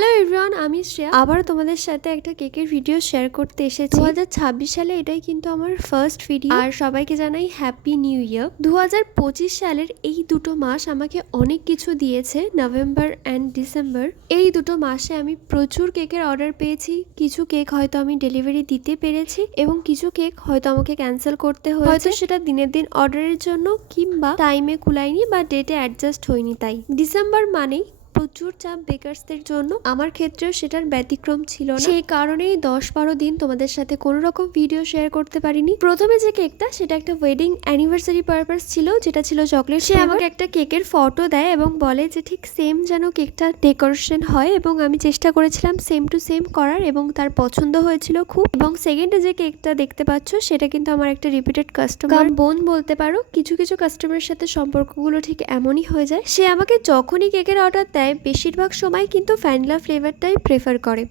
Hello everyone, আমি শ্রেয়া আবার তোমাদের সাথে একটা কেকের ভিডিও শেয়ার করতে এসেছি। 2026 সালে এটাই কিন্তু আমার ফার্স্ট ভিডিও। আর সবাইকে জানাই হ্যাপি নিউ ইয়ার। 2025 সালের এই দুটো মাস আমাকে অনেক কিছু দিয়েছে, নভেম্বর অ্যান্ড ডিসেম্বর। এই দুটো মাসে আমি প্রচুর কেকের অর্ডার পেয়েছি। কিছু কেক হয়তো আমি ডেলিভারি দিতে পেরেছি এবং কিছু কেক হয়তো আমাকে ক্যান্সেল করতে হয়েছে, সেটা দিনের দিন অর্ডারের জন্য কিংবা টাইমে কুলায়নি বা ডেটে অ্যাডজাস্ট হয়নি। তাই ডিসেম্বর মানেই প্রচুর চাপ বেকারসদের জন্য। আমার ক্ষেত্রেও সেটার ব্যতিক্রম ছিল না। সেই কারণেই 10-12 দিন তোমাদের সাথে কোনো রকম ভিডিও শেয়ার করতে পারিনি। প্রথমে যে কেকটা, সেটা একটা ওয়েডিং অ্যানিভার্সারি পারপাস ছিল, যেটা ছিল চকলেট। সে আমাকে একটা কেকের ফটো দেয় এবং বলে যে ঠিক সেম যেন কেকটা ডেকোরেশন হয়, এবং আমি চেষ্টা করেছিলাম সেম টু সেম করার এবং তার পছন্দ হয়েছিল খুব। এবং সেকেন্ডে যে কেকটা দেখতে পাচ্ছ, সেটা কিন্তু আমার একটা রিপিটেড কাস্টমার বোন বলতে পারো। কিছু কিছু কাস্টমারের সাথে সম্পর্কগুলো ঠিক এমনই হয়ে যায়। সে আমাকে যখনই কেকের অর্ডার দেয় বেশিরভাগ সময় কিন্তু ভ্যানিলা ফ্লেভারটাই প্রেফার করে।